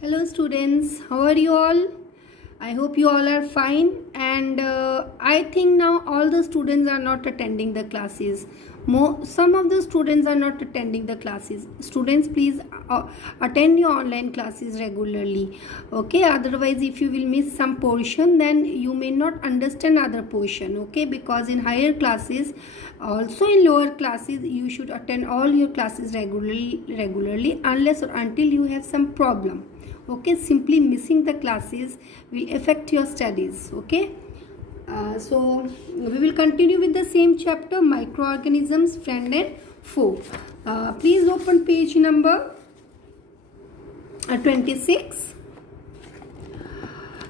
Hello students, how are you all? I hope you all are fine and I think now all the students are not attending the classes. Some of the students are not attending the classes. Students, please attend your online classes regularly. Okay, otherwise if you will miss some portion, then you may not understand other portion. Okay, because in higher classes, also in lower classes, you should attend all your classes regularly unless or until you have some problem. Okay, simply missing the classes will affect your studies. Okay, so we will continue with the same chapter, microorganisms, friend and foe. Please open page number 26.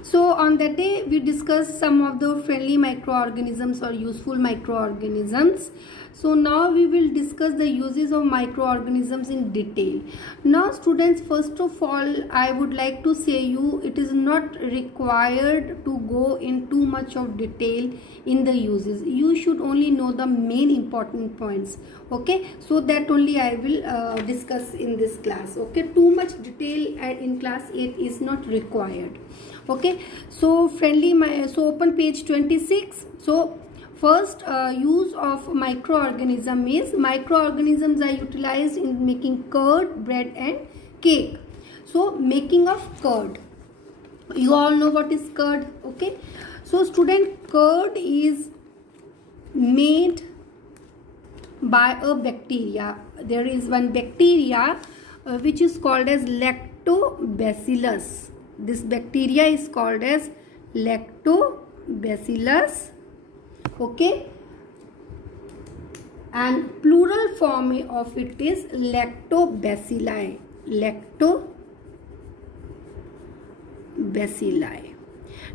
So on that day we discussed some of the friendly microorganisms or useful microorganisms. So now we will discuss the uses of microorganisms in detail. Now students, first of all I would like to say you it is not required to go in too much of detail in the uses. You should only know the main important points. Okay, so that only I will discuss in this class. Okay, too much detail in class 8 is not required. Okay, so so open page 26. So first use of microorganism is microorganisms are utilized in making curd, bread and cake. So making of curd, you all know what is curd. Okay, so student, curd is made by a bacteria. There is one bacteria which is called as lactobacillus. This bacteria is called as lactobacillus. Okay, and plural form of it is lactobacilli. Lactobacilli.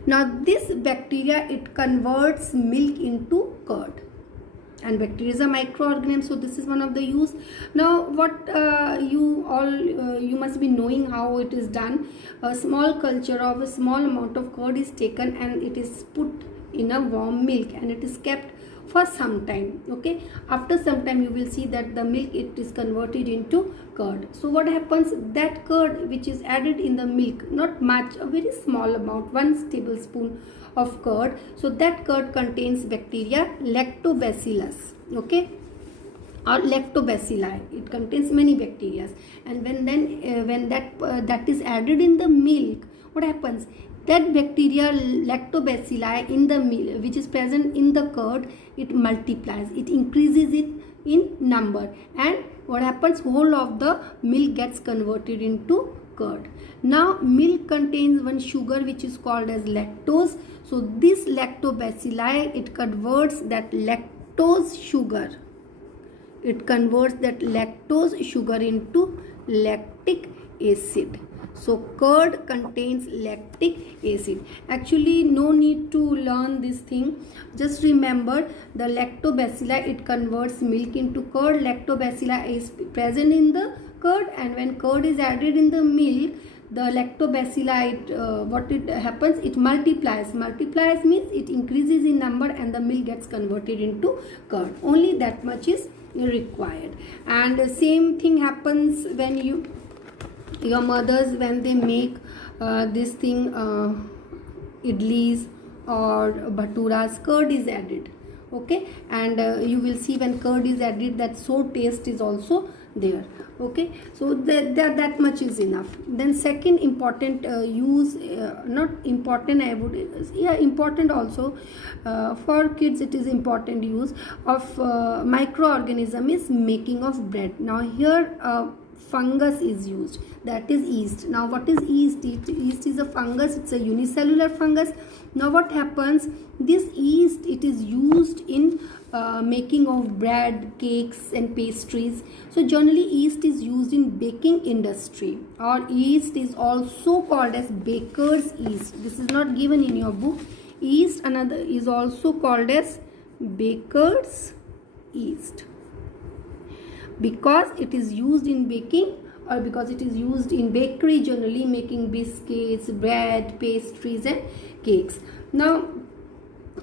Now this bacteria, it converts milk into curd, and bacteria is a microorganism, so this is one of the use. Now what you must be knowing how it is done. A small culture of a small amount of curd is taken and it is put in a warm milk and it is kept for some time. Okay, after some time you will see that the milk, it is converted into curd. So what happens, that curd which is added in the milk, not much, a very small amount, 1 tablespoon of curd, so that curd contains bacteria lactobacillus. Okay, or lactobacilli. It contains many bacteria, and when that is added in the milk, what happens, that bacteria lactobacilli in the milk which is present in the curd, it multiplies, it increases it in number, and what happens, whole of the milk gets converted into curd. Now milk contains one sugar which is called as lactose. So this lactobacilli, it converts that lactose sugar, into lactic acid. So curd contains lactic acid. Actually no need to learn this thing, just remember the lactobacilli, it converts milk into curd. Lactobacilli is present in the curd, and when curd is added in the milk, the lactobacilli, what it happens, it multiplies means it increases in number and the milk gets converted into curd. Only that much is required. And the same thing happens when your mothers, when they make this thing, idlis or bhaturas, curd is added. Okay, and you will see when curd is added, that so taste is also there. Okay, so that much is enough. Then second important use, not important, I would, yeah, important also, for kids it is important use of microorganism is making of bread. Now here fungus is used, that is yeast. Now what is yeast? Yeast is a fungus, it's a unicellular fungus. Now what happens, this yeast, it is used in making of bread, cakes and pastries. So generally yeast is used in baking industry, or yeast is also called as baker's yeast. This is not given in your book. Yeast another is also called as baker's yeast, because it is used in baking, or because it is used in bakery, generally making biscuits, bread, pastries and cakes. Now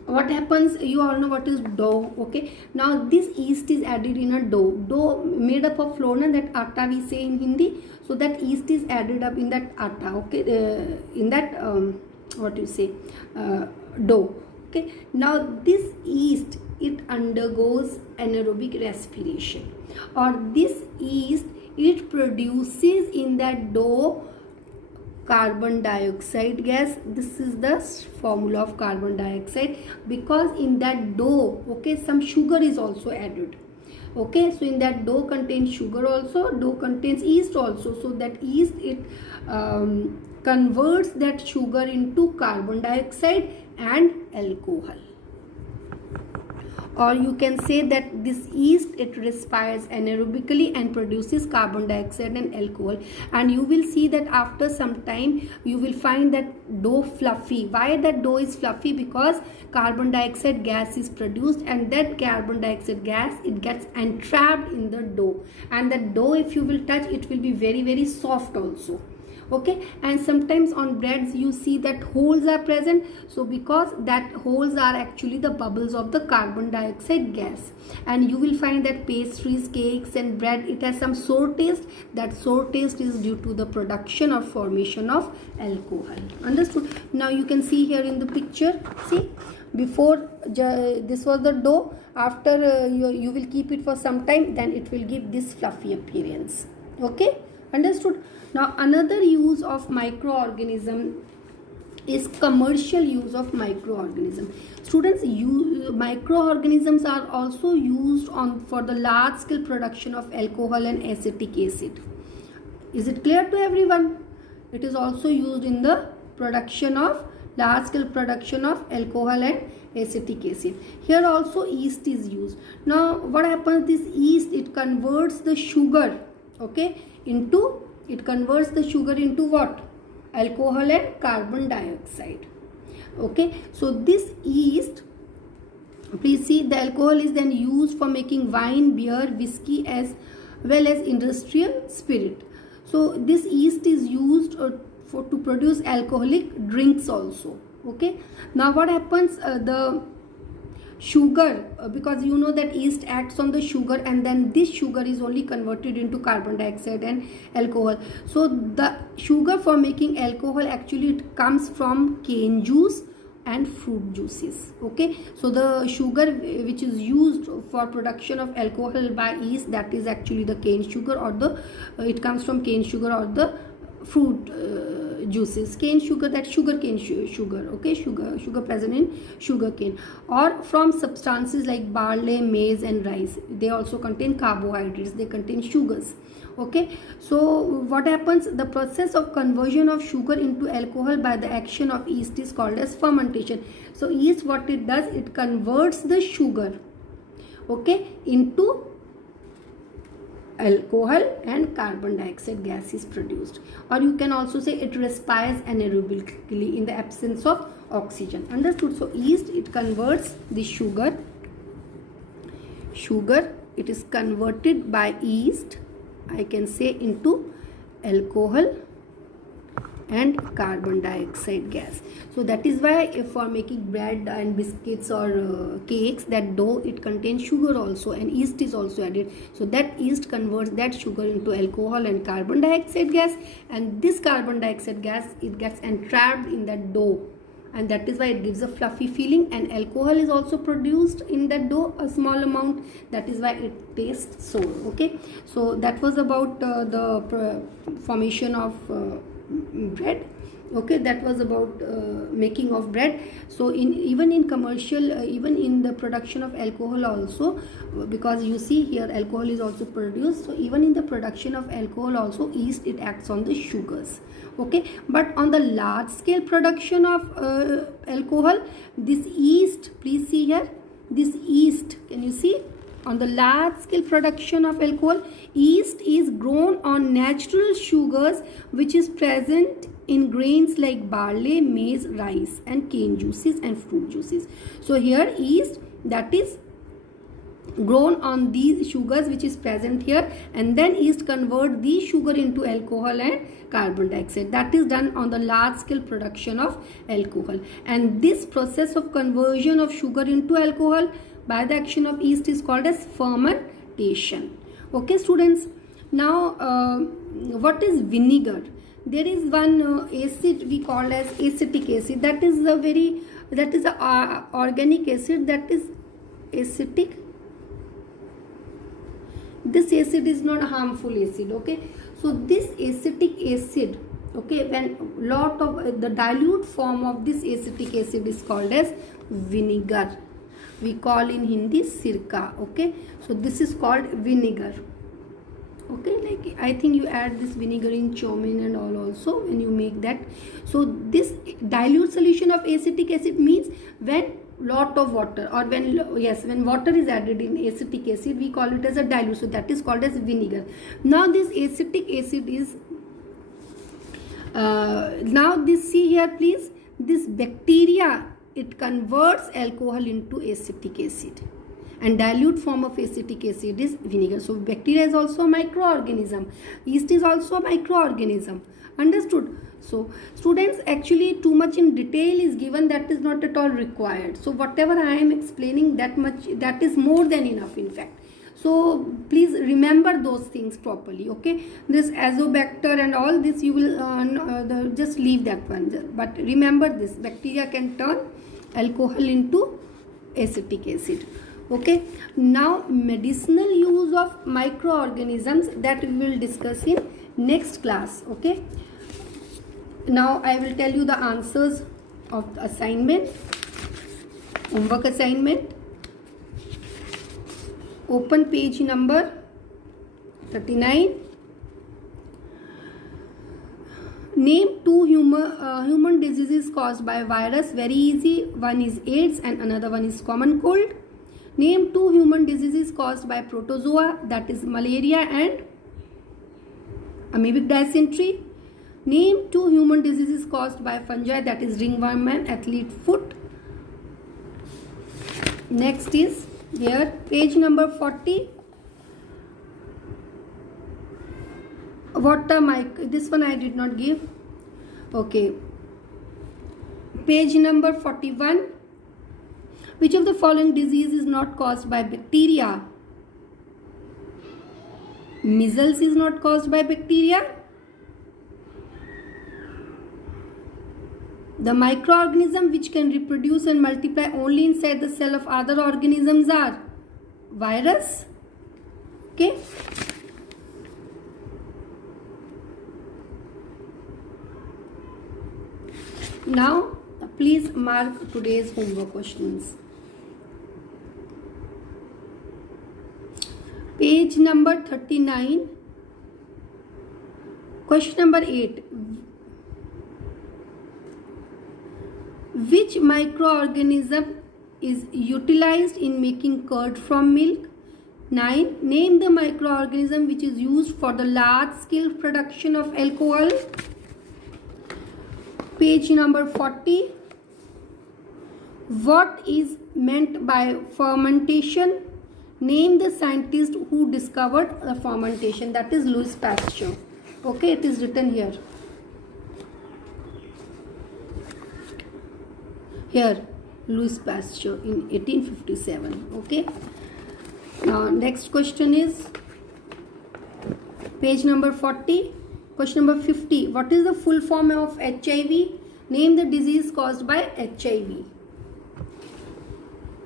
what happens, you all know what is dough. Okay, now this yeast is added in a dough made up of flour, that atta we say in Hindi. so that yeast is added up in that atta, okay, in that what you say, dough. Okay, now this yeast, it undergoes anaerobic respiration, or this yeast, it produces in that dough carbon dioxide gas. This is the formula of carbon dioxide, because in that dough, okay, some sugar is also added. Okay, so in that dough contains sugar also, dough contains yeast also, so that yeast, it converts that sugar into carbon dioxide and alcohol. Or you can say that this yeast, it respires anaerobically and produces carbon dioxide and alcohol, and you will see that after some time you will find that dough fluffy. Why that dough is fluffy? Because carbon dioxide gas is produced, and that carbon dioxide gas, it gets entrapped in the dough, and the dough, if you will touch, it will be very, very soft also. Okay, and sometimes on breads you see that holes are present, so because that holes are actually the bubbles of the carbon dioxide gas. And you will find that pastries, cakes and bread, it has some sour taste. That sour taste is due to the production or formation of alcohol. Understood? Now you can see here in the picture, see, before this was the dough, after you will keep it for some time, then it will give this fluffy appearance. Okay, understood? Now another use of microorganism is commercial use of microorganism. Students, microorganisms are also used for the large scale production of alcohol and acetic acid. Is it clear to everyone? It is also used in the production of large scale production of alcohol and acetic acid. Here also yeast is used. Now what happens, this yeast, it converts the sugar, okay, into, it converts the sugar into what? Alcohol and carbon dioxide. Okay, so this yeast, please see, the alcohol is then used for making wine, beer, whiskey, as well as industrial spirit. So this yeast is used to produce alcoholic drinks also. Okay, now what happens, the sugar, because you know that yeast acts on the sugar, and then this sugar is only converted into carbon dioxide and alcohol. So the sugar for making alcohol, actually it comes from cane juice and fruit juices. Okay, so the sugar which is used for production of alcohol by yeast, that is actually the cane sugar, or the it comes from cane sugar or the fruit juices. Cane sugar, that sugar cane sugar, okay, sugar present in sugar cane, or from substances like barley, maize and rice. They also contain carbohydrates, they contain sugars. Okay, so what happens, the process of conversion of sugar into alcohol by the action of yeast is called as fermentation. So yeast, what it does, it converts the sugar, okay, into alcohol, and carbon dioxide gas is produced. Or you can also say it respires anaerobically in the absence of oxygen. Understood? So yeast, it converts the sugar, it is converted by yeast, I can say, into alcohol and carbon dioxide gas. So that is why if for making bread and biscuits or cakes, that dough, it contains sugar also, and yeast is also added. So that yeast converts that sugar into alcohol and carbon dioxide gas, and this carbon dioxide gas, it gets entrapped in that dough, and that is why it gives a fluffy feeling. And alcohol is also produced in that dough, a small amount, that is why it tastes sour. Okay, so that was about the formation of bread. Okay, that was about making of bread. So even in commercial, even in the production of alcohol also, because you see here alcohol is also produced, so even in the production of alcohol also, yeast, it acts on the sugars. Okay, but on the large scale production of alcohol, this yeast, please see here, this yeast, can you see, on the large scale production of alcohol, yeast is grown on natural sugars which is present in grains like barley, maize, rice and cane juices and fruit juices. So here yeast, that is grown on these sugars which is present here, and then yeast convert these sugar into alcohol and carbon dioxide. That is done on the large scale production of alcohol, and this process of conversion of sugar into alcohol by the action of yeast is called as fermentation. Okay students, now what is vinegar? There is one acid we call as acetic acid. That is a organic acid that is acetic. This acid is not a harmful acid. Okay, so this acetic acid, okay, when lot of the dilute form of this acetic acid is called as vinegar. We call in Hindi sirka. Okay, so this is called vinegar. Okay, like I think you add this vinegar in chow mein and all also when you make that. So this dilute solution of acetic acid means when lot of water, or when water is added in acetic acid, we call it as a dilute. So that is called as vinegar. Now this acetic acid is now this, see here please, this bacteria, it converts alcohol into acetic acid, and dilute form of acetic acid is vinegar. So bacteria is also a microorganism, yeast is also a microorganism. Understood? So students, actually too much in detail is given, that is not at all required. So whatever I am explaining, that much, that is more than enough in fact. So please remember those things properly. Okay, this azobacter and all this you will just leave that one, but remember this, bacteria can turn alcohol into acetic acid. Okay, now medicinal use of microorganisms, that we will discuss in next class. Okay, now I will tell you the answers of the assignment, homework assignment. Open page number 39. Name two human diseases caused by virus. Very easy. One is AIDS and another one is common cold. Name two human diseases caused by protozoa, that is malaria and amoebic dysentery. Name two human diseases caused by fungi, that is ringworm and athlete foot. Next is here page number 40. What this one I did not give. Okay, page number 41. Which of the following disease is not caused by bacteria? Measles is not caused by bacteria. The microorganism which can reproduce and multiply only inside the cell of other organisms are virus. Okay. Now please mark today's homework questions. Page number 39. Question number 8. Which microorganism is utilized in making curd from milk? 9. Name the microorganism which is used for the large scale production of alcohol. Page number 40. What is meant by fermentation? Name the scientist who discovered the fermentation, that is Louis Pasteur. Okay, it is written here. Here, Louis Pasteur in 1857. Okay. Now, next question is page number 40. Question number 50. What is the full form of HIV? Name the disease caused by HIV.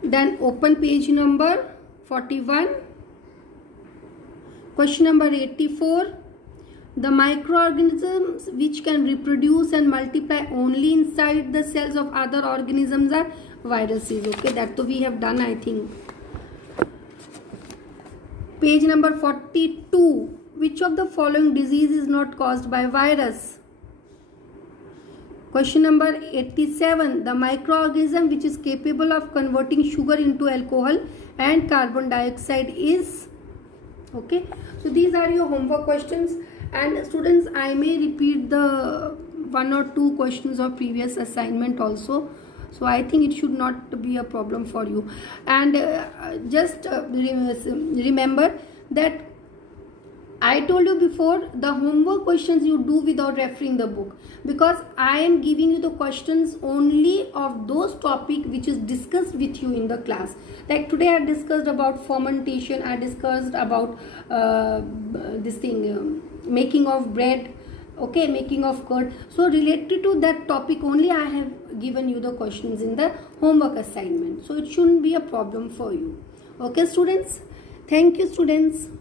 Then open page number 41. Question number 84. The microorganisms which can reproduce and multiply only inside the cells of other organisms are viruses. Okay, that we have done, I think. Page number 42. Which of the following disease is not caused by virus? Question number 87. The microorganism which is capable of converting sugar into alcohol and carbon dioxide is. Okay, so these are your homework questions. And students, I may repeat the 1 or 2 questions of previous assignment also. So I think it should not be a problem for you. And just remember that I told you before, the homework questions you do without referring the book, because I am giving you the questions only of those topic which is discussed with you in the class. Like today I discussed about fermentation, I discussed about this thing, making of bread, okay, making of curd. So related to that topic only I have given you the questions in the homework assignment, so it shouldn't be a problem for you. Okay students, thank you students.